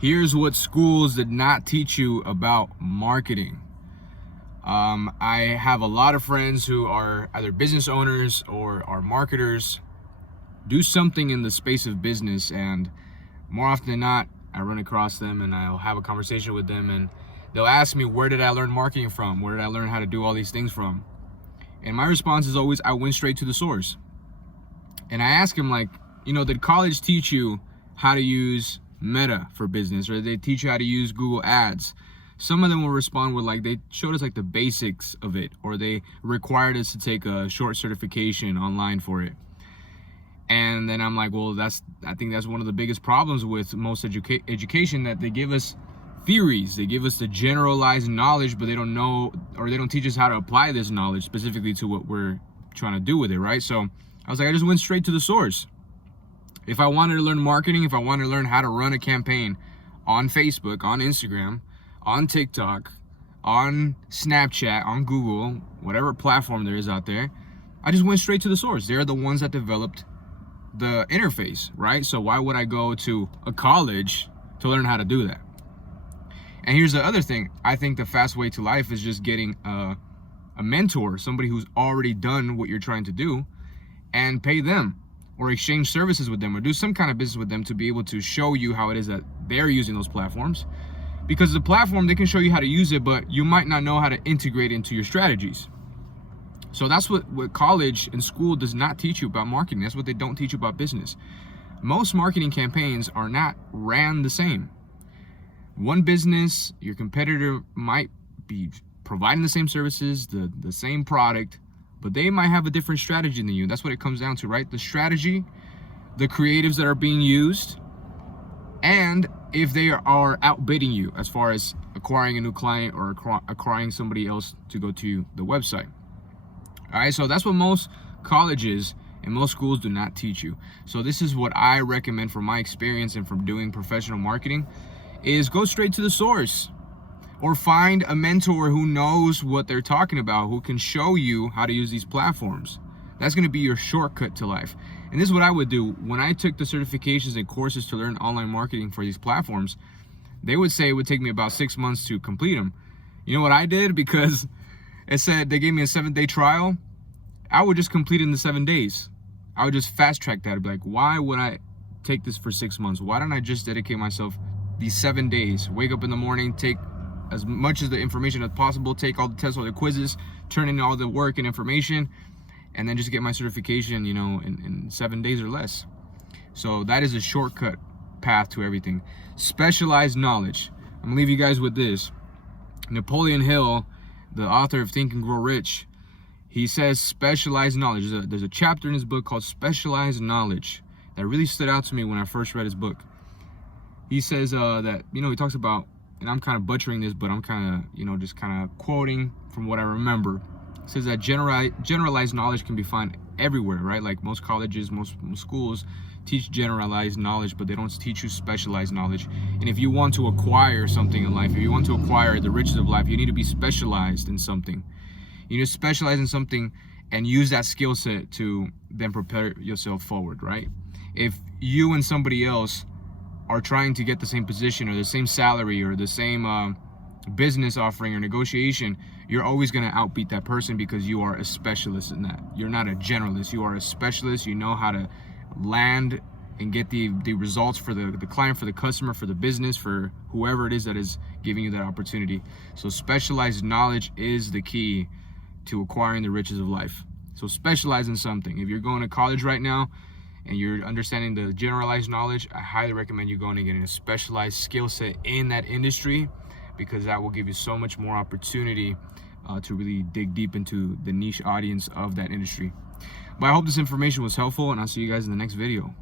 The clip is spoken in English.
Here's what schools did not teach you about marketing. I have a lot of friends who are either business owners or are marketers, do something in the space of business, and more often than not, I run across them and I'll have a conversation with them and they'll ask me, where did I learn marketing from? Where did I learn how to do all these things from? And my response is always, I went straight to the source. And I ask them, like, did college teach you how to use Meta for business, or did they teach you how to use Google Ads? Some of them will respond with, like, they showed us like the basics of it, or they required us to take a short certification online for it. And then I'm like, well, I think that's one of the biggest problems with most education, that they give us theories, they give us the generalized knowledge, but they don't know, or they don't teach us how to apply this knowledge specifically to what we're trying to do with it, right? So I was like, I just went straight to the source. If I wanted to learn marketing, if I wanted to learn how to run a campaign on Facebook, on Instagram, on TikTok, on Snapchat, on Google, whatever platform there is out there, I just went straight to the source. They're the ones that developed the interface, right? So why would I go to a college to learn how to do that? And here's the other thing. I think the fast way to life is just getting a mentor, somebody who's already done what you're trying to do, and pay them, or exchange services with them, or do some kind of business with them to be able to show you how it is that they're using those platforms. Because the platform, they can show you how to use it, but you might not know how to integrate into your strategies. So that's what college and school does not teach you about marketing. That's what they don't teach you about business. Most marketing campaigns are not ran the same. One business, your competitor might be providing the same services, the same product, but they might have a different strategy than you. That's what it comes down to, right? The strategy, the creatives that are being used, and if they are outbidding you as far as acquiring a new client or acquiring somebody else to go to the website. All right, so that's what most colleges and most schools do not teach you. So this is what I recommend from my experience and from doing professional marketing, is go straight to the source, or find a mentor who knows what they're talking about, who can show you how to use these platforms. That's going to be your shortcut to life. And this is what I would do when I took the certifications and courses to learn online marketing for these platforms. They would say it would take me about 6 months to complete them. You know what I did? Because it said they gave me a 7-day trial, I would just complete it in the 7 days. I would just fast track that. I'd be like, why would I take this for 6 months? Why don't I just dedicate myself these 7 days? Wake up in the morning, take as much of the information as possible, take all the tests, all the quizzes, turn in all the work and information, and then just get my certification, in 7 days or less. So that is a shortcut path to everything. Specialized knowledge. I'm gonna leave you guys with this. Napoleon Hill, the author of Think and Grow Rich, he says specialized knowledge. There's a chapter in his book called Specialized Knowledge that really stood out to me when I first read his book. He says that, he talks about, and I'm kind of butchering this, but I'm kind of, just kind of quoting from what I remember. It says that generalized knowledge can be found everywhere, right? Like most colleges, most schools teach generalized knowledge, but they don't teach you specialized knowledge. And if you want to acquire something in life, if you want to acquire the riches of life, you need to be specialized in something. You need to specialize in something and use that skill set to then prepare yourself forward, right? If you and somebody else are trying to get the same position or the same salary or the same business offering or negotiation, you're always going to outbeat that person because you are a specialist in that. You're not a generalist. You are a specialist. You know how to land and get the results for the client, for the customer, for the business, for whoever it is that is giving you that opportunity. So specialized knowledge is the key to acquiring the riches of life. So specialize in something. If you're going to college right now and you're understanding the generalized knowledge, I highly recommend you going and getting a specialized skill set in that industry, because that will give you so much more opportunity to really dig deep into the niche audience of that industry. But I hope this information was helpful, and I'll see you guys in the next video.